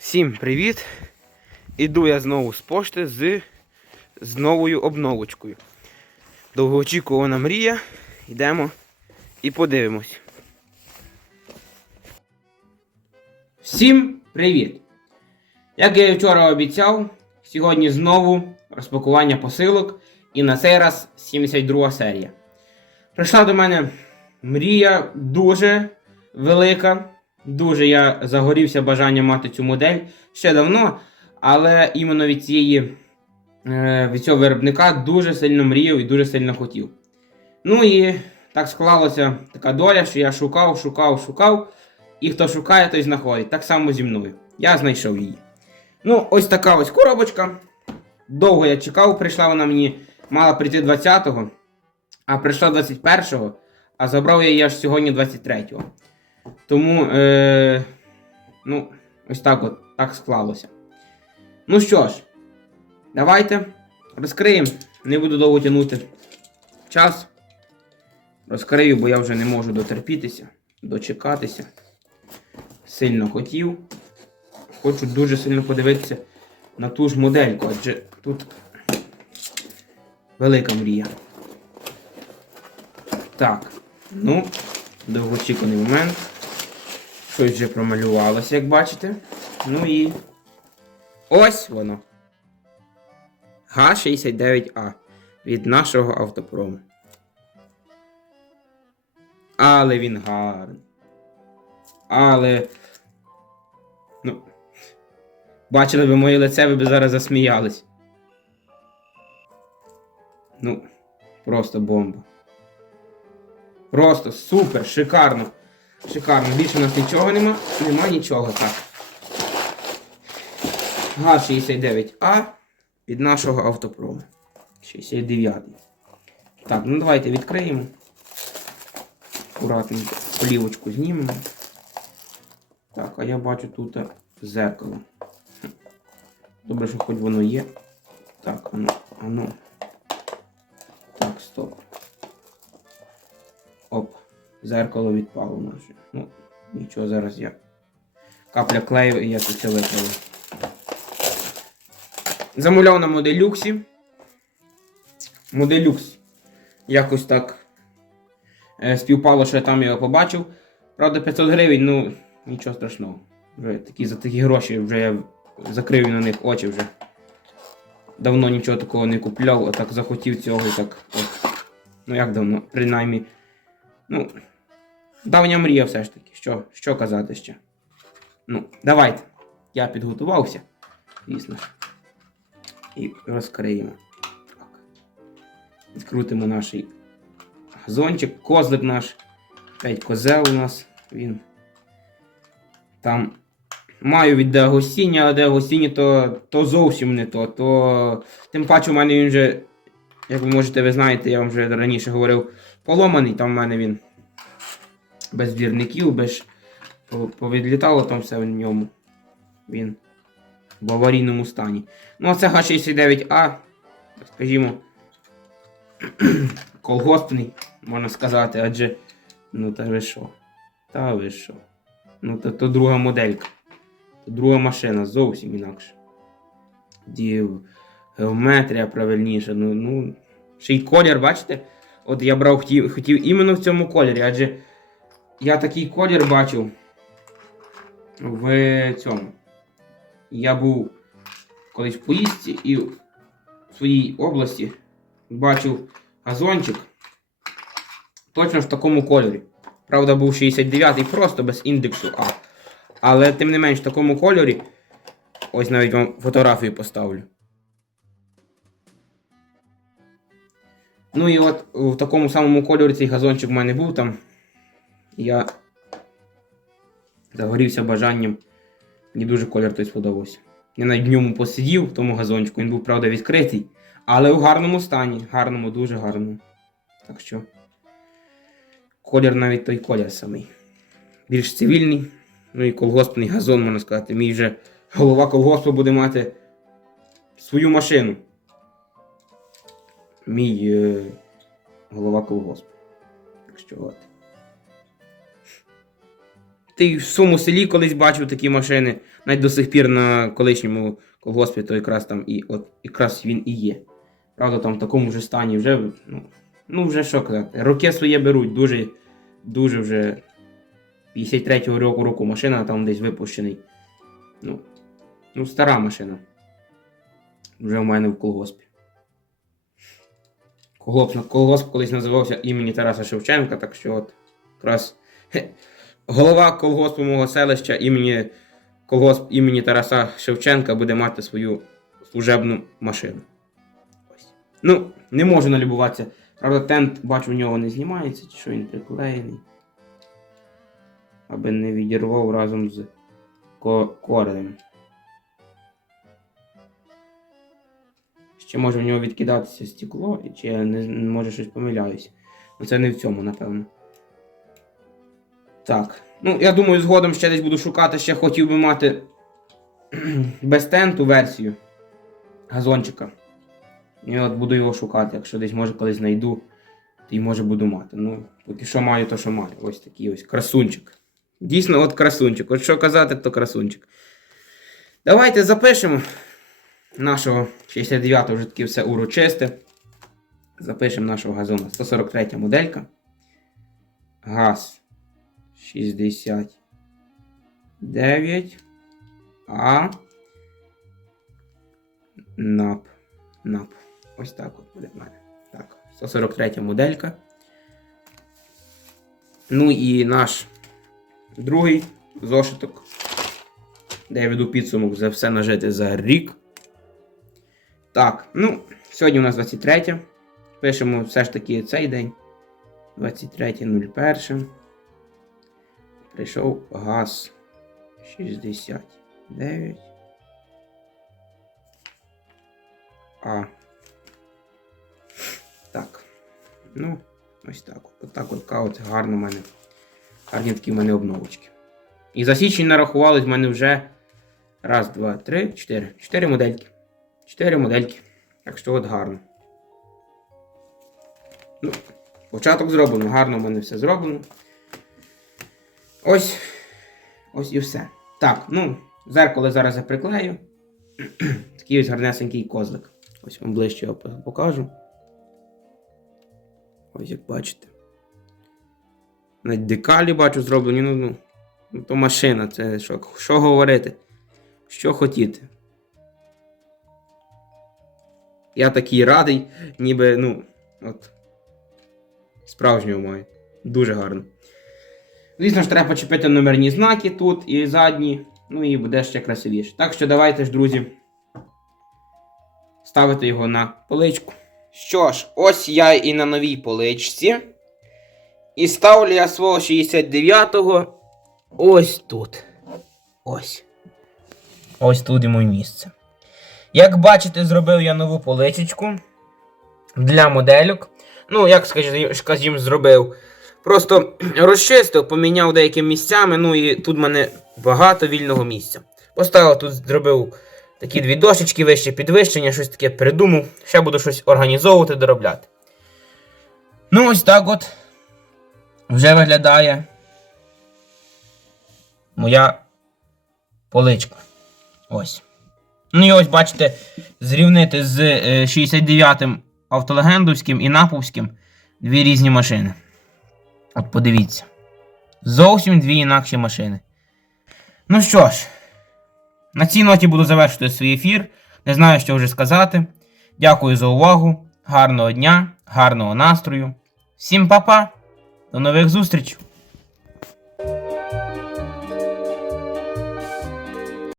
Всім привіт! Іду я знову з пошти з, з новою обновочкою. Довгоочікувана мрія. Йдемо і подивимось. Всім привіт! Як я і вчора обіцяв, сьогодні знову розпакування посилок і на цей раз 72 серія. Прийшла до мене мрія дуже велика. Дуже я загорівся бажанням мати цю модель ще давно, але іменно від цієї е, від цього виробника дуже сильно мріяв і дуже сильно хотів. Ну і так склалася така доля, що я шукав, шукав, шукав. І хто шукає, той знаходить. Так само зі мною. Я знайшов її. Ну, ось така ось коробочка. Довго я чекав, прийшла вона мені, мала прийти 20-го, а прийшла 21-го, а забрав я її аж сьогодні 23-го. Тому, е, ну, ось так от так склалося. Ну що ж, давайте розкриємо. Не буду довго тягнути час. Розкрию, бо я вже не можу дотерпітися, дочекатися. Сильно хотів. Хочу дуже сильно подивитися на ту ж модельку, адже тут велика мрія. Так, ну, довгоочікуваний момент. Щось вже промалювалося, як бачите. Ну і ось воно. Г69А від нашого автопрому. Але він гарний. Але. Ну. Бачили ви моє лице, ви б зараз засміялись. Ну, просто бомба. Просто супер, шикарно. Шикарно. Більше у нас нічого нема. Нема нічого так. ГАЗ-69А від нашого автопрому. 69. Так, ну давайте відкриємо. Акуратненько плівочку знімемо. Так, а я бачу тут зеркало. Добре, що хоч воно є. Так, ану, ану. Так, стоп. Зеркало відпало наше. Ну, нічого, зараз я. Капля клею і я тут це виправлю. Замовляв на моделюксі. Моделюкс. Якось так е, співпало, що я там його побачив. Правда, 500 гривень, ну, нічого страшного. Вже такі, за такі гроші вже я закрив на них очі вже. Давно нічого такого не купляв, а так захотів цього і так. От. Ну як давно, принаймні. Ну, давня мрія все ж таки. Що, що казати ще? Ну, давайте. Я підготувався. Звісно. І розкриємо. Так. Відкрутимо наш газончик, козлик наш. Опять козел у нас. Він. Там. Маю від Дегостіні, але Дегостіні то, то зовсім не то. то. Тим паче у мене він вже, як ви можете ви знаєте, я вам вже раніше говорив, поломаний. Там в мене він без двірників, без повідлітало там все в ньому. Він в аварійному стані. Ну, а це Г69А, скажімо, колгоспний, можна сказати, адже. Ну та ви що? Та ви що? Ну, то, то друга моделька. То друга машина зовсім інакше. Дів, геометрія правильніша. Ну, ну, ще й колір, бачите? От я брав хотів, хотів іменно в цьому кольорі, адже я такий колір бачив в цьому. Я був колись в поїздці і в своїй області бачив газончик точно в такому кольорі. Правда, був 69-й просто без індексу А. Але тим не менш в такому кольорі. Ось навіть вам фотографію поставлю. Ну і от в такому самому кольорі цей газончик в мене був там. Я загорівся бажанням. Мені дуже колір той сподобався. Я навіть в ньому посидів, в тому газончику. Він був, правда, відкритий, але у гарному стані. Гарному, дуже гарному. Так що. Колір навіть той колір самий. Більш цивільний. Ну і колгоспний газон, можна сказати. Мій вже голова колгоспу буде мати свою машину. Мій е, голова колгоспу. Так що от. Ти в своєму селі колись бачив такі машини, навіть до сих пір на колишньому колгоспі, то якраз там і от якраз він і є. Правда, там в такому вже стані вже, ну, ну вже що казати, роки своє беруть, дуже, дуже вже 53-го року року машина там десь випущений. Ну, ну, стара машина. Вже в мене в колгоспі. Колгосп, колгосп колись називався імені Тараса Шевченка, так що от якраз голова колгоспу мого селища імені колгосп імені Тараса Шевченка буде мати свою служебну машину. Ось. Ну, не можу налюбуватися. Правда, тент, бачу, в нього не знімається, чи що він приклеєний. Аби не відірвав разом з ко- коренем. Ще може в нього відкидатися стекло, чи я не, може щось помиляюсь. Ну це не в цьому, напевно. Так. Ну, я думаю, згодом ще десь буду шукати, ще хотів би мати без тенту версію газончика. І от буду його шукати, якщо десь може колись знайду, то й може буду мати. Ну, поки що маю, то що маю. Ось такий ось красунчик. Дійсно, от красунчик. От що казати, то красунчик. Давайте запишемо нашого 69-го вже таки все урочисте. Запишемо нашого газона. 143 моделька. ГАЗ 69. А. НАП. НАП. Ось так от буде в мене. Так, 143 моделька. Ну і наш другий зошиток, де я веду підсумок за все нажити за рік. Так, ну, сьогодні у нас 23. Пишемо все ж таки цей день. 23.01. Прийшов газ 69. А. Так. Ну, ось так. Отак от каут гарно в мене. Гарні такі в мене обновочки. І за січень нарахувались в мене вже. Раз, два, три, чотири. Чотири модельки. Чотири модельки. Так що от гарно. Ну, початок зроблено, гарно в мене все зроблено. Ось. Ось і все. Так, ну, зеркало зараз я приклею. Такий ось гарнесенький козлик. Ось вам ближче його покажу. Ось як бачите. Навіть декалі бачу зроблені, ну, ну, ну то машина, це що, що говорити? Що хотіти. Я такий радий, ніби, ну, от. Справжнього маю. Дуже гарно. Звісно ж, треба почепити номерні знаки тут і задні. Ну і буде ще красивіше. Так що давайте ж, друзі, ставити його на поличку. Що ж, ось я і на новій поличці. І ставлю я свого 69-го ось тут. Ось. Ось тут йому місце. Як бачите, зробив я нову поличечку для модельок. Ну, як скажімо, зробив. Просто розчистив, поміняв деякими місцями, ну і тут в мене багато вільного місця. Поставив тут, зробив такі дві дошечки вище підвищення, щось таке придумав. Ще буду щось організовувати, доробляти. Ну, ось так от вже виглядає моя поличка. Ось. Ну і ось, бачите, зрівнити з е, 69-м автолегендовським і наповським дві різні машини. От подивіться. Зовсім дві інакші машини. Ну що ж, на цій ноті буду завершити свій ефір. Не знаю, що вже сказати. Дякую за увагу. Гарного дня, гарного настрою. Всім па-па. До нових зустрічей!